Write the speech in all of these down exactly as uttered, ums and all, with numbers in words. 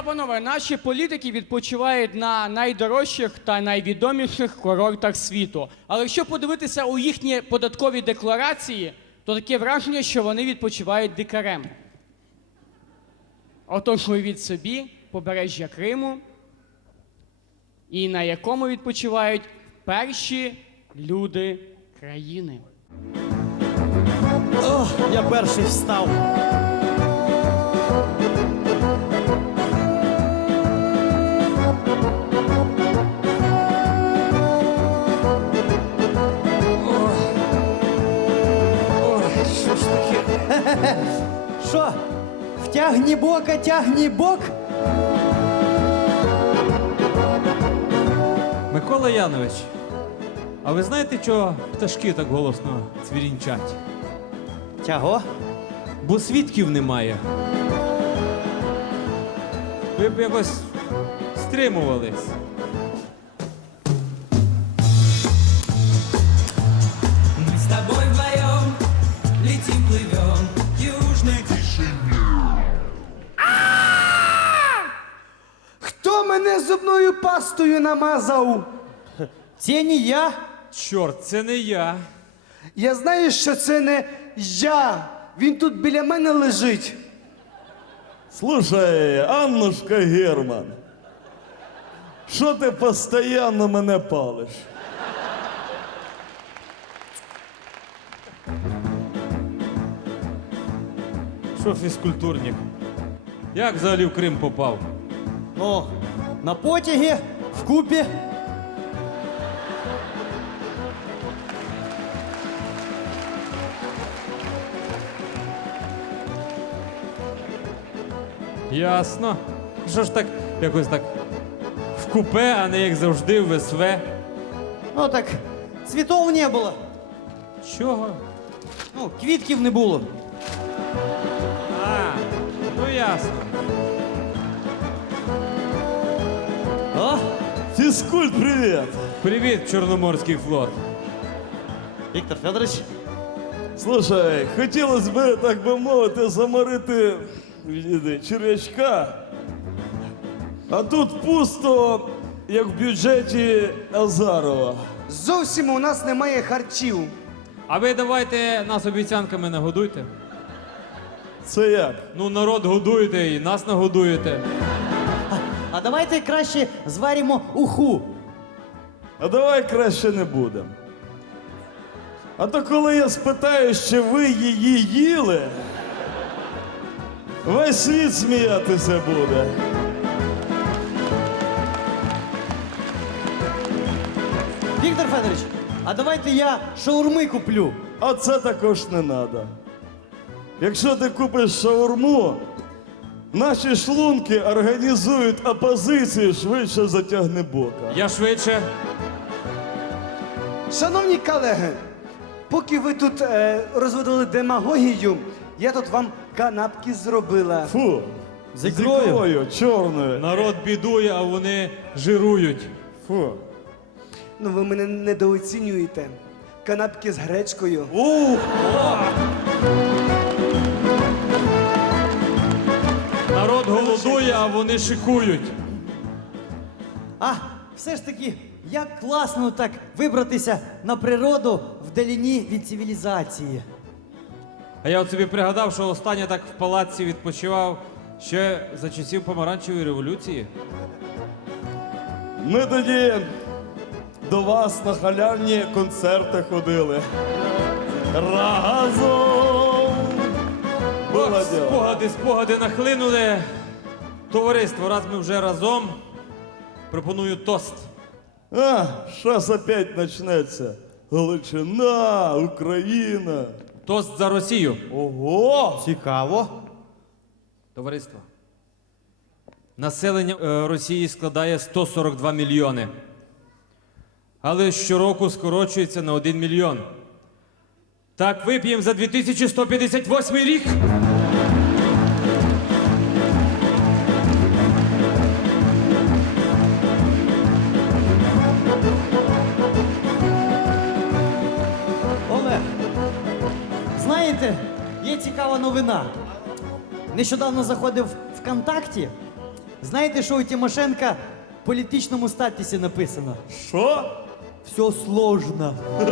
панове, наші політики відпочивають на найдорожчих та найвідоміших курортах світу. Але якщо подивитися у їхні податкові декларації, то таке враження, що вони відпочивають дикарем. Отож, уявіть собі побережжя Криму, і на якому відпочивають перші люди країни. О, я перший встав. Що ж таке? Що? Втягні бока, тягні бок? Микола Янович, а ви знаєте, чого пташки так голосно цвірінчать? Чого? Бо свідків немає. Ви б якось стримувались. Мы с тобой вдвоем летим, плывем к южной тишине. Хто мене зубною пастою намазав? Це не я. Чорт, це не я. Я знаю, що це не я. Він тут біля мене лежить. Слушай, Аннушка Герман, що ти постійно мене палиш? Що фізкультурник? Як взагалі в Крим попав? Ну, на потягі, вкупі. Ясно. Що ж так, якось так в купе, а не як завжди в ес ве? Ну так, цвітов не було. Чого? Ну, квітків не було. А, ну ясно. О, Фізкульт, привіт! Привіт, Чорноморський флот. Віктор Федорович. Слушай, хотілося б, так би мовити, заморити е, черв'ячка, а тут пусто, як в бюджеті Азарова. Зовсім у нас немає харчів. А ви давайте нас обіцянками нагодуйте. Це як? Ну, народ годуєте і нас нагодуєте. А давайте краще зваримо уху. А давай краще не будемо. А то коли я спитаю, чи ви її їли, весь світ сміятися буде. Віктор Федорович, а давайте я шаурми куплю. А це також не треба. Якщо ти купиш шаурму, наші шлунки організують опозицію швидше затягне бока. Я швидше. Шановні колеги, поки ви тут е, розводили демагогію, я тут вам канапки зробила. Фу, З ікрою? з ікрою чорною. Народ бідує, а вони жирують. Фу. Ну ви мене недооцінюєте. Канапки з гречкою. Ух! Народ голодує, а вони шикують. А, все ж таки, як класно так вибратися на природу вдалині від цивілізації. А я от собі пригадав, що останнє так в палаці відпочивав ще за часів помаранчевої революції. Ми тоді до вас на халявні концерти ходили. Разом! Було Ох, діло. спогади, спогади нахлинули. Товариство, раз ми вже разом, пропоную тост. А, щас опять почнеться. Галичина, Україна. Тост за Росію. Ого! Цікаво. Товариство. Населення е, Росії складає сто сорок два мільйони. Але щороку скорочується на один мільйон. Так вип'ємо за дві тисячі сто п'ятдесят восьмий рік. Олег, знаєте, є цікава новина. Нещодавно заходив ВКонтакті, знаєте, що у Тимошенка в політичному статусі написано? Що? Все сложно.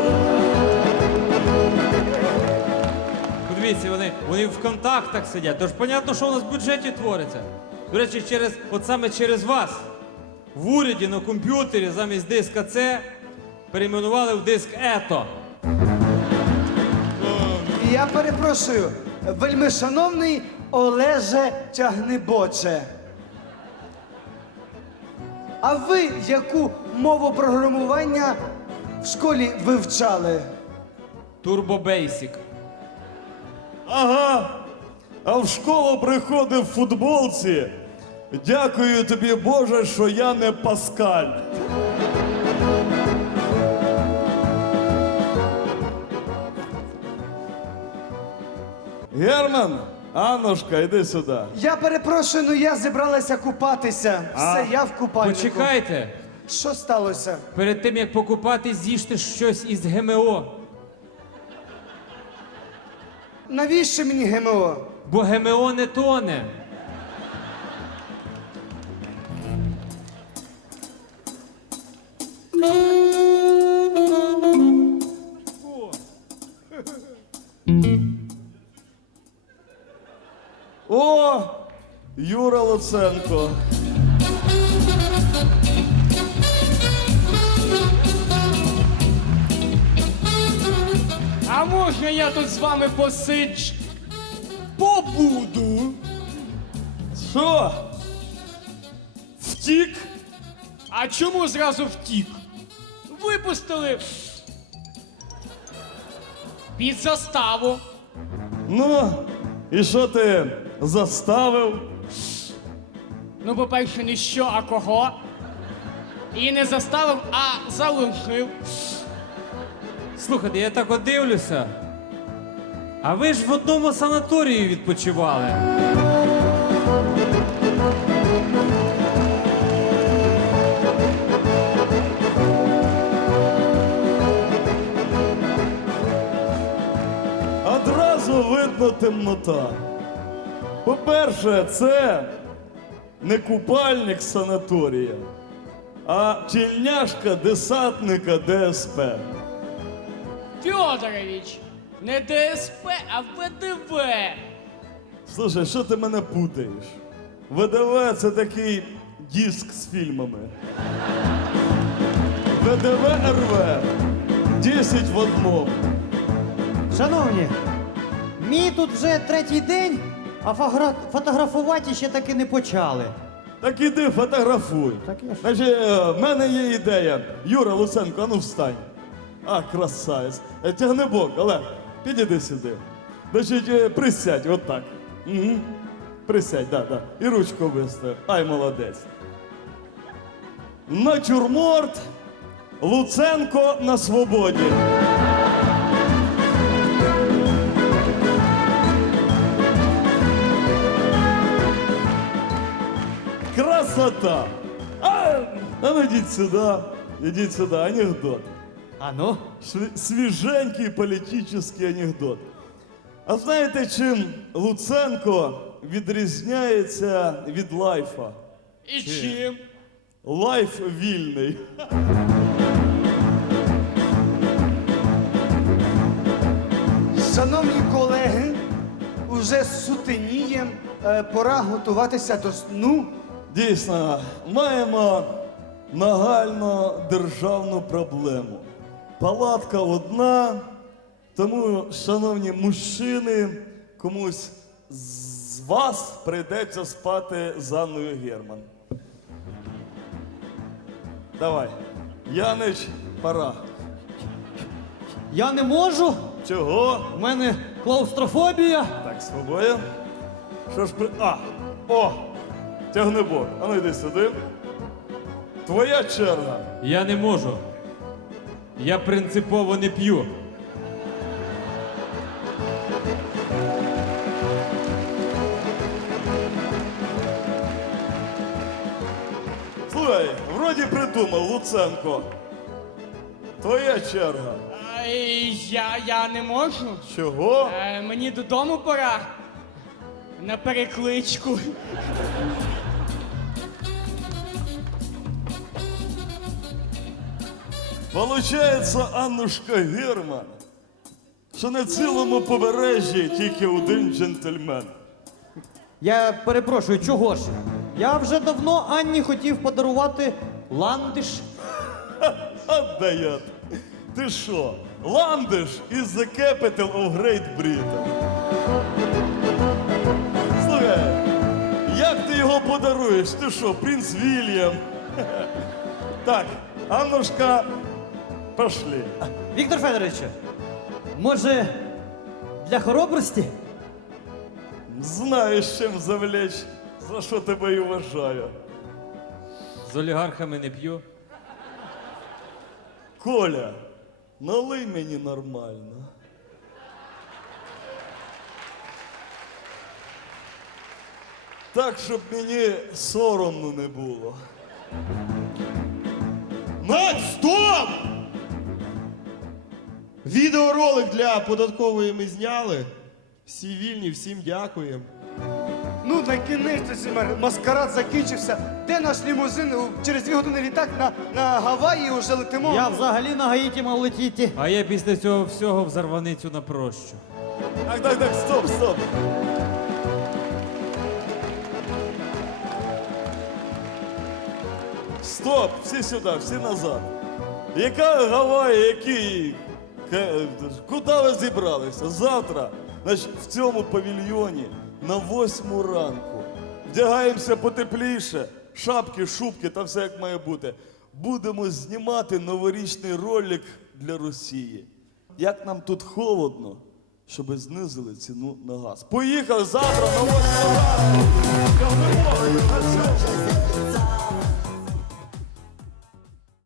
Подивіться, вони, вони в контактах сидять. Тож понятно, що у нас в бюджеті твориться. До речі, через, от саме через вас в уряді на комп'ютері замість диска С перейменували в диск ЕТО. Я перепрошую, вельмишановний Олеже Тягнебоче. А ви яку мову програмування в школі вивчали? Turbo Basic. Ага. А в школу приходив в футболці. Дякую тобі, Боже, що я не Паскаль. Герман, Аннушка, йди сюди. Я перепрошую, ну я зібралася купатися. Все, я в купальнику. Почекайте, Що сталося? перед тим як покупати, з'їжте щось із ГМО. Навіщо мені ГМО? Бо ГМО не тоне. О, Юра Луценко. А можна я тут з вами посидж? Побуду. Що? Втік? А чому зразу втік? Випустили під заставу. Ну, і що ти заставив? Ну, по-перше, не що, а кого. І не заставив, а залишив. Слухайте, я так от дивлюся. А ви ж в одному санаторії відпочивали. Одразу видно темнота. По-перше, це не купальник санаторія, а тільняшка десантника ДСП. Фьодорович, не ДСП, а ВДВ. Слушай, що ти мене путаєш? ВДВ це такий диск з фільмами. ВДВ РВ. десять в одному. Шановні, мій тут вже третій день, а фагра- фотографувати ще таки не почали. Так іди фотографуй. Так я ж- Значить, е, в мене є ідея. Юра Луценко, а ну встань. А, красавець. Е, Тягнебок, Олег, підійди сюди. Значить, е, присядь, отак. Угу. Присядь, да, да. І ручку вистав. Ай, молодець. Натюрморт. Луценко на свободі. Красота! А, а ну йдіть сюди, йдіть сюди, анекдот. А ну? Шві- Свіженький політичний анекдот. А знаєте, чим Луценко відрізняється від лайфа? І чим? Лайф вільний. Шановні колеги, уже сутеніє, е, пора готуватися до сну. Дійсно, маємо нагальну державну проблему. Палатка одна, тому, шановні мужчини, комусь з вас прийдеться спати з Анною Герман. Давай. Янич, пора. Я не можу, Чого? у мене клаустрофобія. Так, свобода. Що ж при. А! О! Тягнебок. А ну йди сюди. Твоя черга. Я не можу. Я принципово не п'ю. Слухай, вроді придумав, Луценко. Твоя черга. А, і я, я не можу. Чого? Е, мені додому пора. На перекличку. Получається, Аннушка Герман, що на цілому побережжі тільки один джентльмен. Я перепрошую, чого ж? Я вже давно Анні хотів подарувати ландиш. Отдает. Ти що, ландиш is the capital of Great Britain. Слухай, як ти його подаруєш? Ти що, принц Вільям? Так, Аннушка, пошли. Віктор Федорович, може, для хоробрості? Знаєш, чим завлечь, за що тебе і вважаю. З олігархами не п'ю. Коля, налий мені нормально. Так, щоб мені соромно не було. Надь, стоп! Відеоролик для податкової ми зняли. Всі вільні, всім дякуємо. Ну, на кінець, маскарад закінчився. Де наш лімузин? Через дві години літак на, на Гаваї вже летимо. Я взагалі на Гаїті мав летіти. А я після цього всього в зарваницю напрощу. Так, так, так, стоп, стоп. Стоп, всі сюди, всі назад. Яка Гаваї, який? Ка- Куди ви зібралися? Завтра, значить, в цьому павільйоні на восьму ранку. Вдягаємося потепліше, шапки, шубки та все як має бути. Будемо знімати новорічний ролик для Росії. Як нам тут холодно, щоб знизили ціну на газ. Поїхали завтра на восьму ранку.